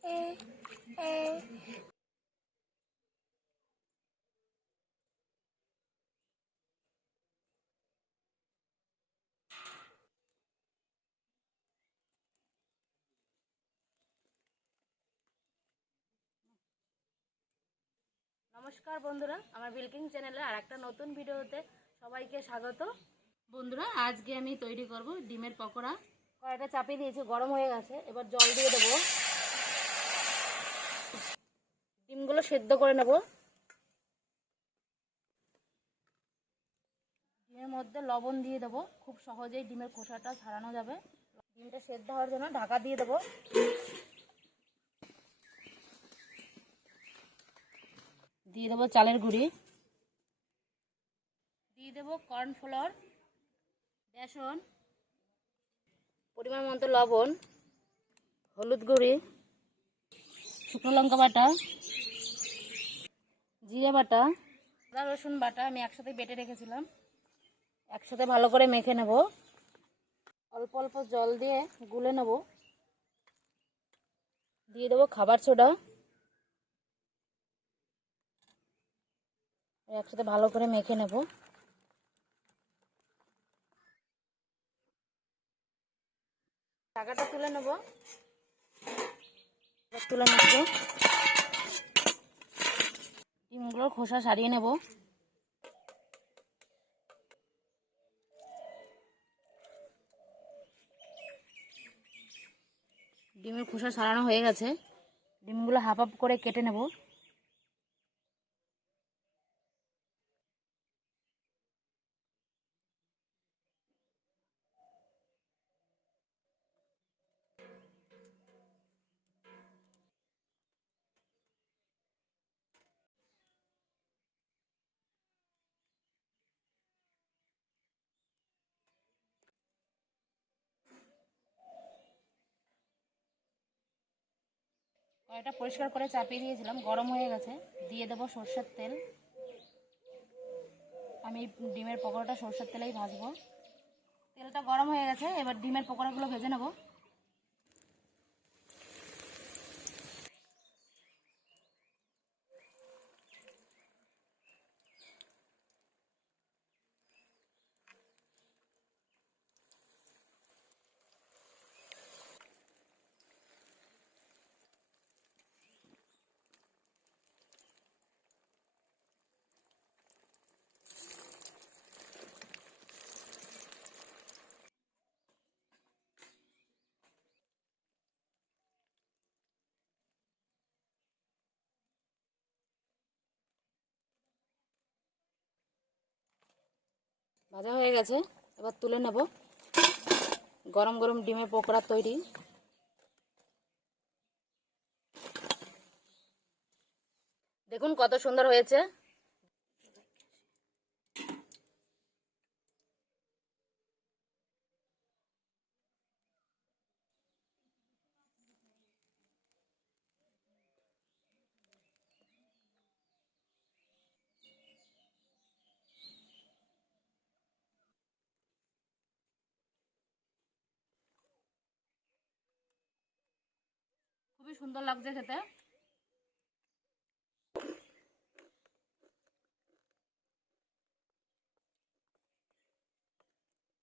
নমস্কার বন্ধুরা, আমার ভিলকিং চ্যানেলে আর একটা নতুন ভিডিওতে সবাইকে স্বাগত। বন্ধুরা, আজকে আমি তৈরি করব ডিমের পকোড়া। কড়াইটা চাপিয়ে দিয়েছি, গরম হয়ে গেছে। এবার জল দিয়ে দেবো, ডিমগুলো সেদ্ধ করে নেব। ডিমের মধ্যে লবণ দিয়ে দেবো, খুব সহজেই ডিমের খোসাটা ছাড়ানো যাবে। ডিমটা সেদ্ধ হওয়ার জন্য ঢাকা দিয়ে দেবো। দিয়ে দেবো চালের গুঁড়ি, দিয়ে দেবো কর্নফ্লাওয়ার, বেসন, পরিমাণ মতো লবণ, হলুদ গুঁড়ি, শুকনো লঙ্কা বাটা, জিরে বাটা, আদা রসুন বাটা আমি একসাথে বেটে রেখেছিলাম। একসাথে ভালো করে মেখে নেব। অল্প অল্প জল দিয়ে গুলে নেব। দিয়ে দেবো খাবার সোডা, একসাথে ভালো করে মেখে নেব। ঢাকাটা তুলে নেব, তুলে নেব। ডিমগুলোর খোসা ছাড়িয়ে নেব। ডিমের খোসা ছাড়ানো হয়ে গেছে। ডিমগুলো হাফ হাফ করে কেটে নেব। কড়াইটা পরিষ্কার করে চাপিয়ে দিয়েছিলাম, গরম হয়ে গেছে। দিয়ে দেবো সরষের তেল। আমি ডিমের পকোড়াটা সরষের তেলেই ভাজবো। তেলটা গরম হয়ে গেছে, এবার ডিমের পকোড়াগুলো ভেজে নেব। ভাজা হয়ে গেছে, এবার তুলে নেব। গরম গরম ডিমের পকোড়া তৈরি। দেখুন কত সুন্দর হয়েছে। খুবই সুন্দর লাগছে খেতে।